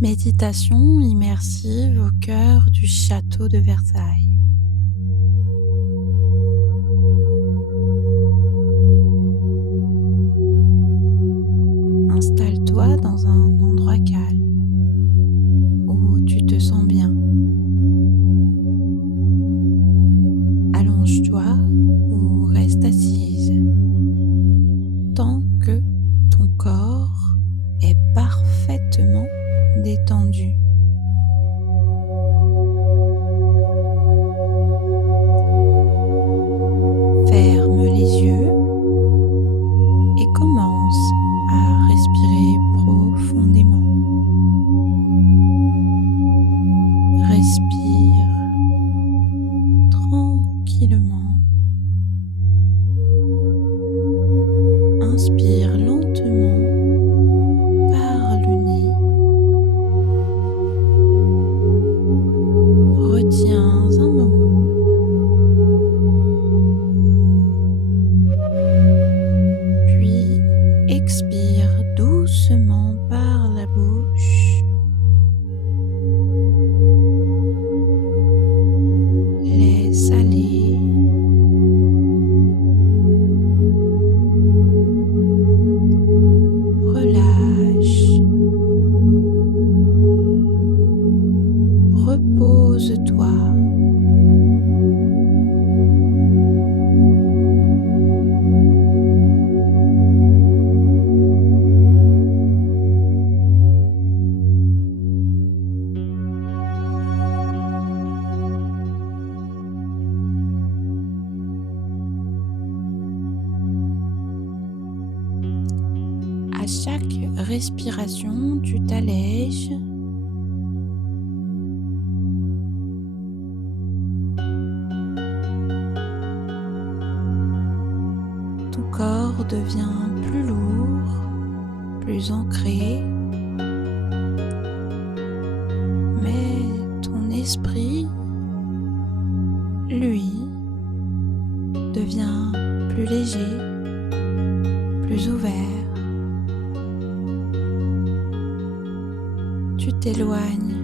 Méditation immersive au cœur du château de Versailles. Installe-toi dans un endroit calme où tu te sens bien. Allonge-toi ou reste assise tant que ton corps est parfaitement détendu. Ferme les yeux et commence à respirer profondément. Respire tranquillement. Inspire lentement par le nez. Retiens un moment. Puis expire doucement par la bouche. Laisse aller. Relâche. Repose-toi. À chaque respiration, tu t'allèges. Ton corps devient plus lourd, plus ancré, mais ton esprit, lui, devient plus léger, plus ouvert. Tu t'éloignes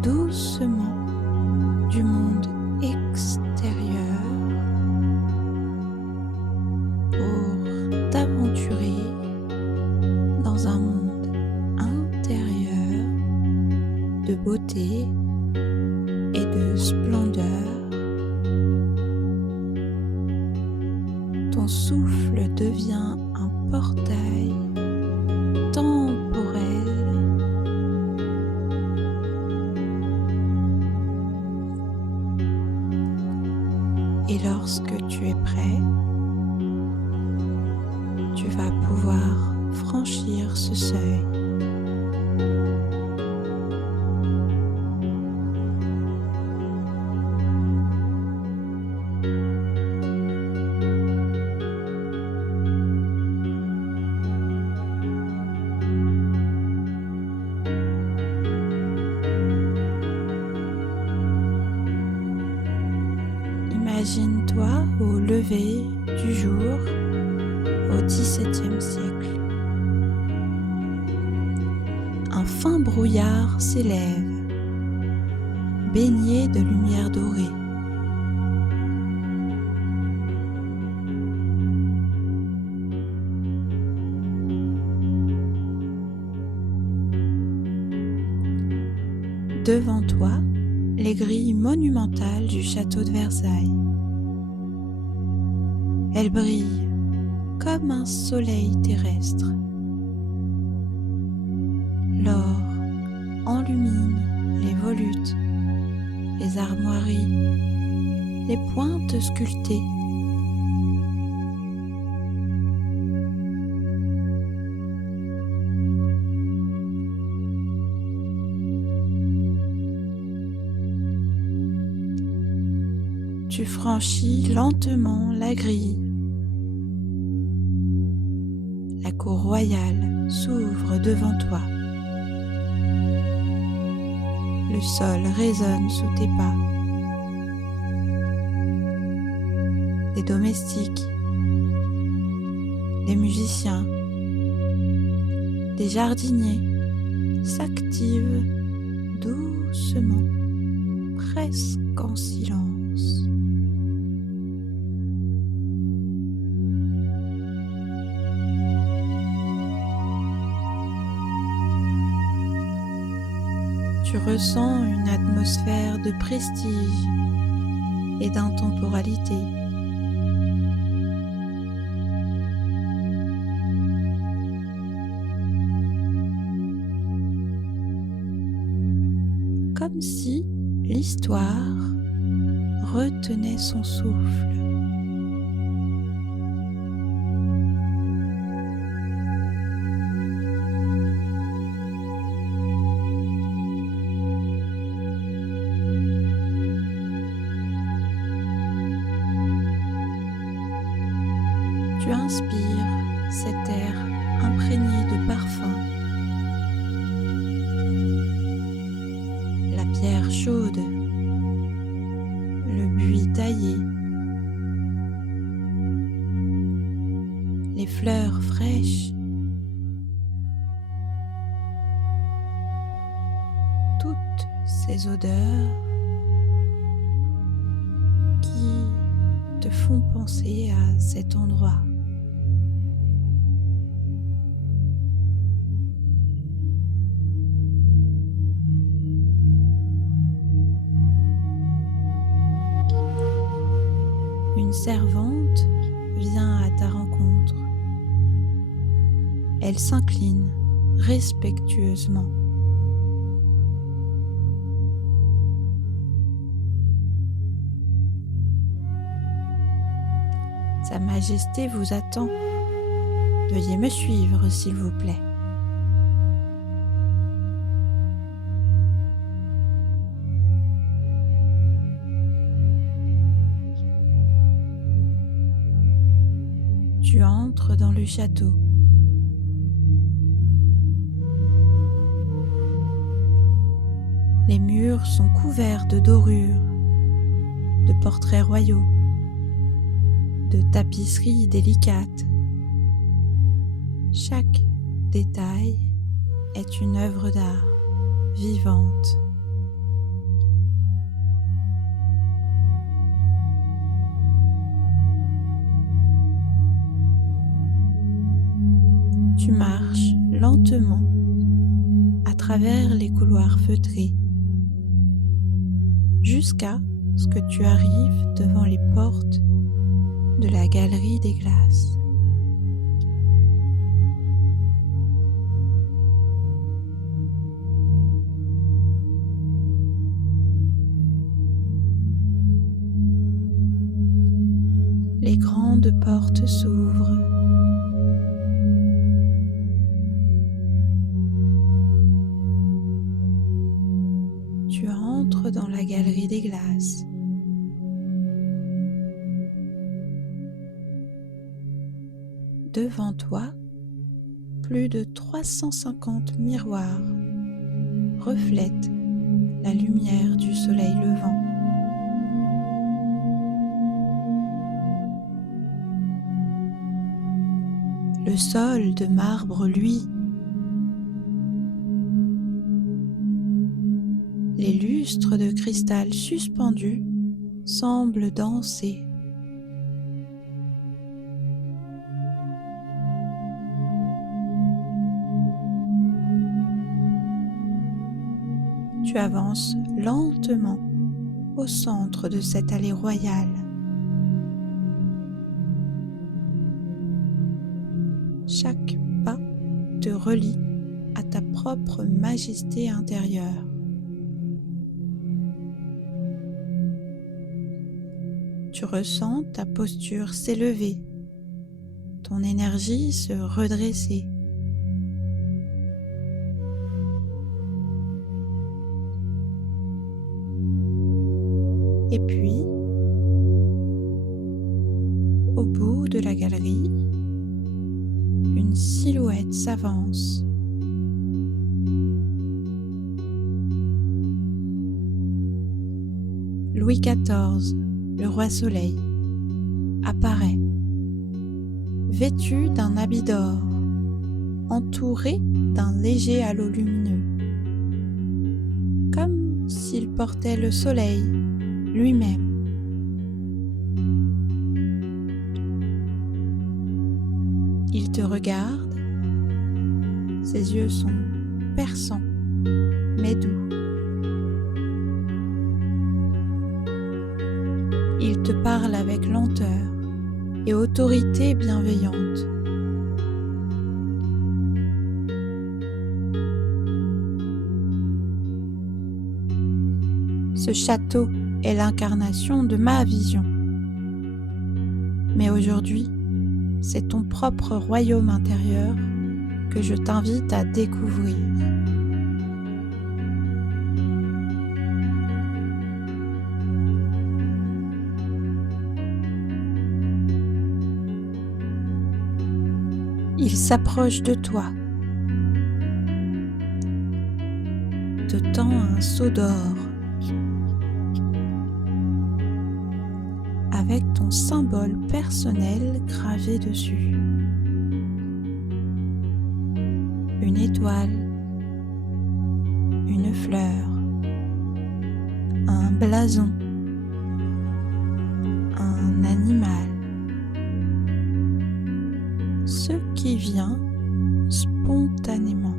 doucement du monde extérieur pour t'aventurer dans un monde intérieur de beauté et de splendeur. Ton souffle devient un portail temporel. Et lorsque tu es prêt, tu vas pouvoir franchir ce seuil. Imagine-toi au lever du jour au XVIIe siècle. Un fin brouillard s'élève, baigné de lumière dorée. Devant toi, les grilles monumentales du château de Versailles. Elles brillent comme un soleil terrestre. L'or enlumine les volutes, les armoiries, les pointes sculptées. Tu franchis lentement la grille. La cour royale s'ouvre devant toi. Le sol résonne sous tes pas. Des domestiques, des musiciens, des jardiniers s'active doucement, presque en silence. Tu ressens une atmosphère de prestige et d'intemporalité. Comme si l'histoire retenait son souffle. Tu inspires cet air imprégné de parfum, la pierre chaude, le buis taillé, les fleurs fraîches, toutes ces odeurs qui te font penser à cet endroit. Une servante vient à ta rencontre. Elle s'incline respectueusement. Sa Majesté vous attend. Veuillez me suivre, s'il vous plaît. Tu entres dans le château. Les murs sont couverts de dorures, de portraits royaux, de tapisseries délicates. Chaque détail est une œuvre d'art vivante. Tu marches lentement à travers les couloirs feutrés jusqu'à ce que tu arrives devant les portes de la galerie des glaces. Les grandes portes s'ouvrent. Tu entres dans la galerie des glaces. Devant toi, plus de 350 miroirs reflètent la lumière du soleil levant. Le sol de marbre luit. Les lustres de cristal suspendus semblent danser. Tu avances lentement au centre de cette allée royale. Chaque pas te relie à ta propre majesté intérieure. Tu ressens ta posture s'élever, ton énergie se redresser. Et puis, au bout de la galerie, une silhouette s'avance. Louis XIV, le roi Soleil, apparaît, vêtu d'un habit d'or, entouré d'un léger halo lumineux. s'il portait le soleil lui-même. Il te regarde, ses yeux sont perçants mais doux. Il te parle avec lenteur et autorité bienveillante. Ce château est l'incarnation de ma vision. Mais aujourd'hui, c'est ton propre royaume intérieur que je t'invite à découvrir. Il s'approche de toi, te tend un seau d'or avec ton symbole personnel gravé dessus. Une étoile, une fleur, un blason, un animal. Ce qui vient spontanément.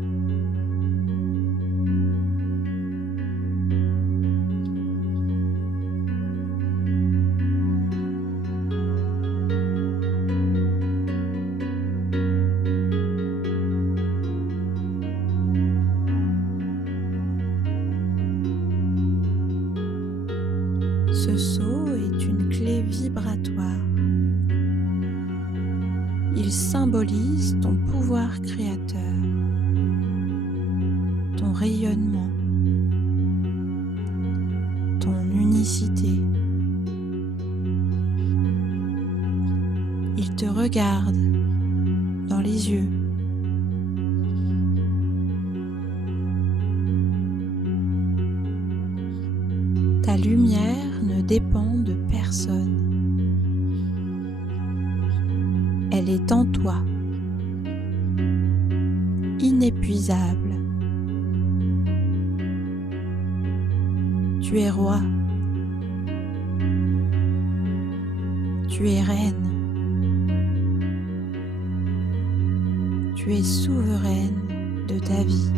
Ce seau est une clé vibratoire. Il symbolise ton pouvoir créateur, ton rayonnement, ton unicité. Il te regarde dans les yeux. Ta lumière ne dépend de personne. Elle est en toi, inépuisable. Tu es roi, tu es reine, tu es souveraine de ta vie.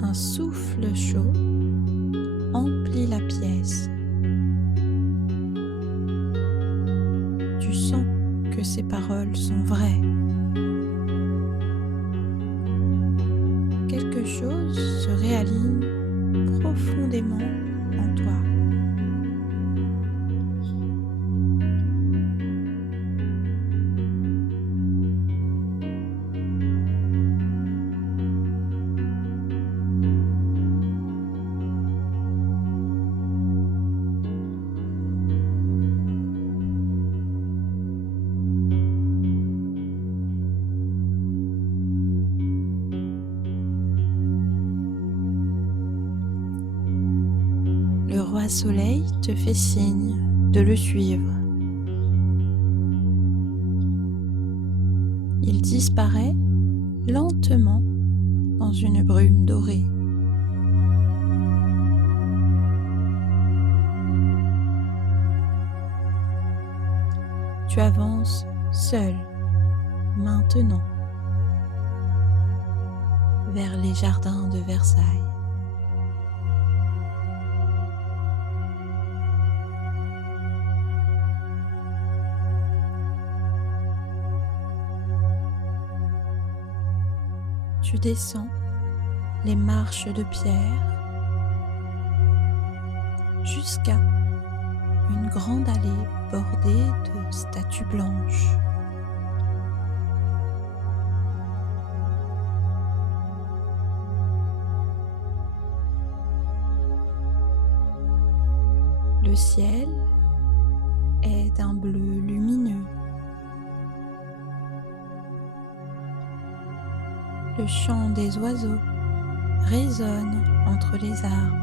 Un souffle chaud emplit la pièce. Tu sens que ces paroles sont vraies. Quelque chose se réaligne profondément en toi. Le roi soleil te fait signe de le suivre. Il disparaît lentement dans une brume dorée. Tu avances seul, maintenant, vers les jardins de Versailles. Tu descends les marches de pierre jusqu'à une grande allée bordée de statues blanches. Le ciel est d'un bleu lumineux. Le chant des oiseaux résonne entre les arbres.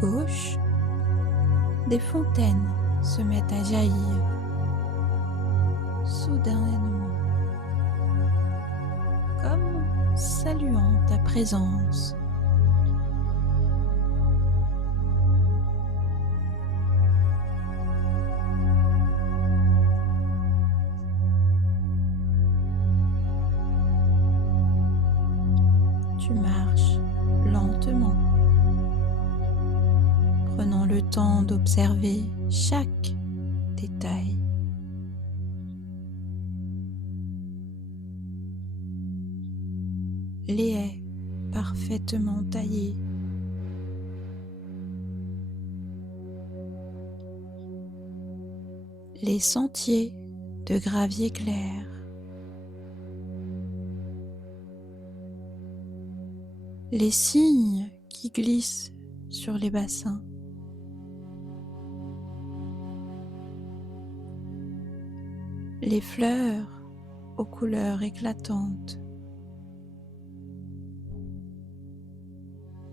gauche, des fontaines se mettent à jaillir soudainement, comme saluant ta présence. Tu marches lentement, prenant le temps d'observer chaque détail. Les haies parfaitement taillées, les sentiers de gravier clair, les cygnes qui glissent sur les bassins, les fleurs aux couleurs éclatantes,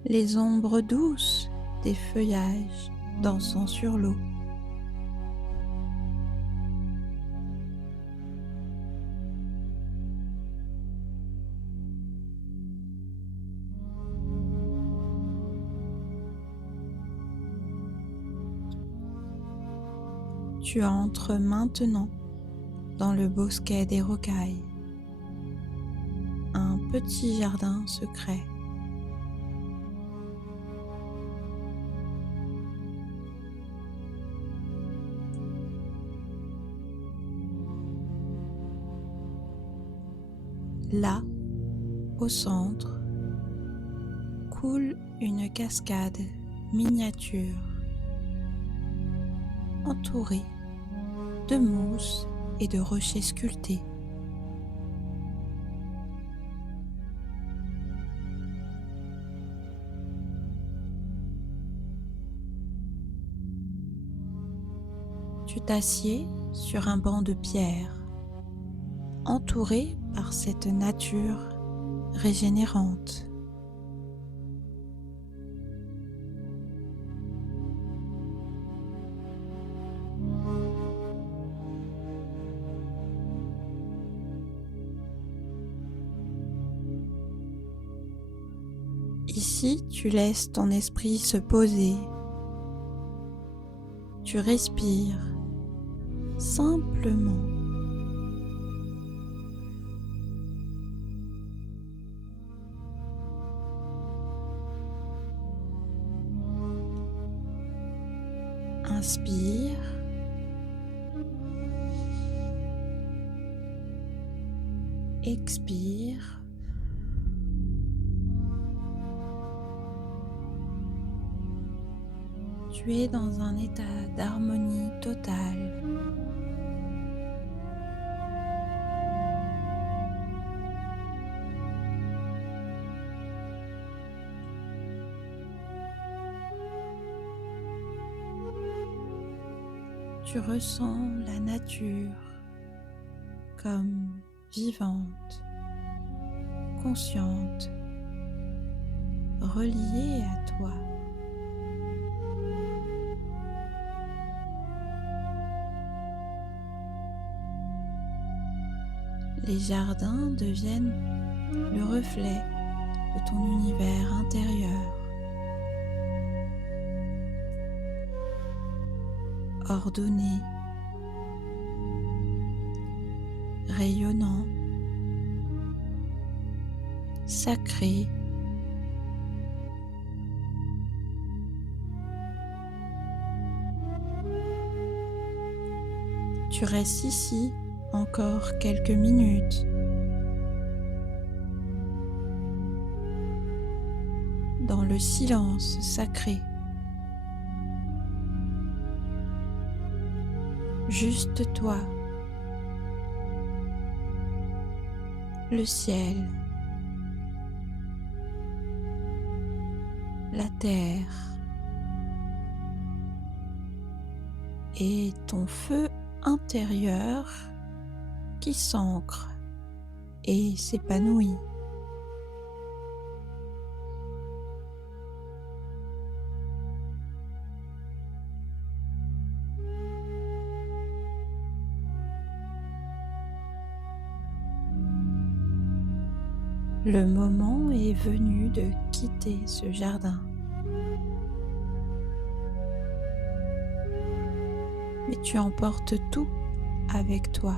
les ombres douces des feuillages dansant sur l'eau. Tu entres maintenant dans le bosquet des rocailles, un petit jardin secret. Là, au centre, coule une cascade miniature, entourée de mousse et de rochers sculptés. Tu t'assieds sur un banc de pierre, entouré par cette nature régénérante. Ici, tu laisses ton esprit se poser. Tu respires simplement. Inspire. Expire. Tu es dans un état d'harmonie totale. Tu ressens la nature comme vivante, consciente, reliée à toi. Les jardins deviennent le reflet de ton univers intérieur, ordonné, rayonnant, sacré. Tu restes ici encore quelques minutes, dans le silence sacré. Juste toi, le ciel, la terre et ton feu intérieur qui s'ancre et s'épanouit. Le moment est venu de quitter ce jardin. Mais tu emportes tout avec toi.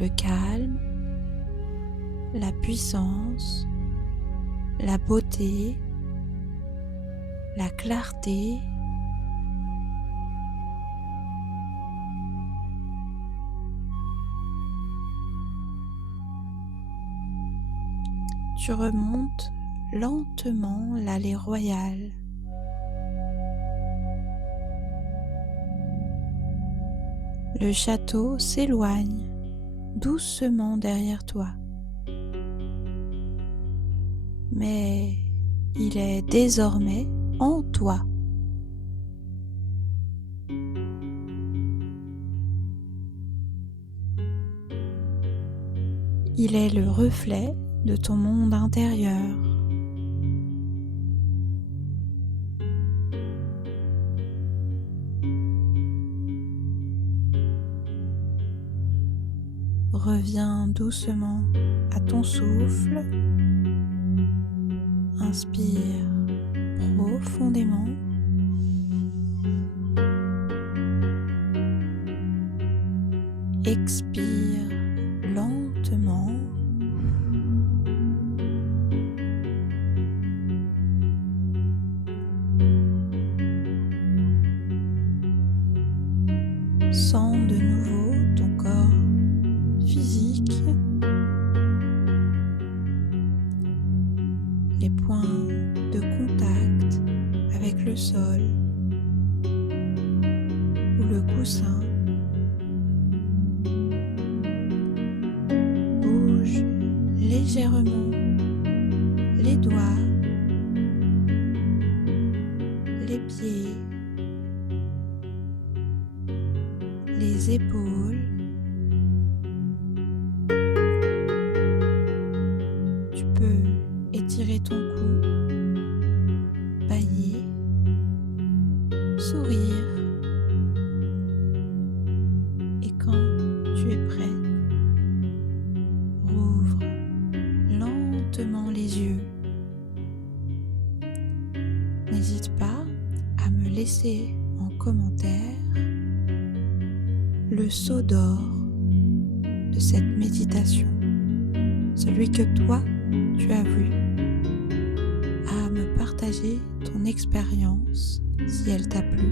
Le calme, la puissance, la beauté, la clarté. Tu remontes lentement l'allée royale. Le château s'éloigne doucement derrière toi. Mais il est désormais en toi. Il est le reflet de ton monde intérieur. Reviens doucement à ton souffle. Inspire profondément. Expire lentement. Sens de nouveau ton corps physique, les points de contact avec le sol ou le coussin. Bouge légèrement les doigts, les pieds, les épaules. Tu peux étirer ton cou, bâiller, sourire. Et quand tu es prêt, rouvre lentement les yeux. N'hésite pas à me laisser en commentaire le sceau d'or de cette méditation, celui que toi tu as vu, à me partager ton expérience si elle t'a plu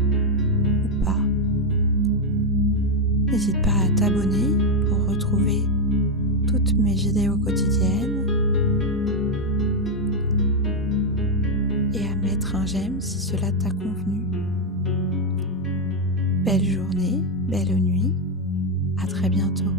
ou pas. N'hésite pas à t'abonner pour retrouver toutes mes vidéos quotidiennes et à mettre un j'aime si cela t'a convenu. Belle journée, belle nuit, à très bientôt.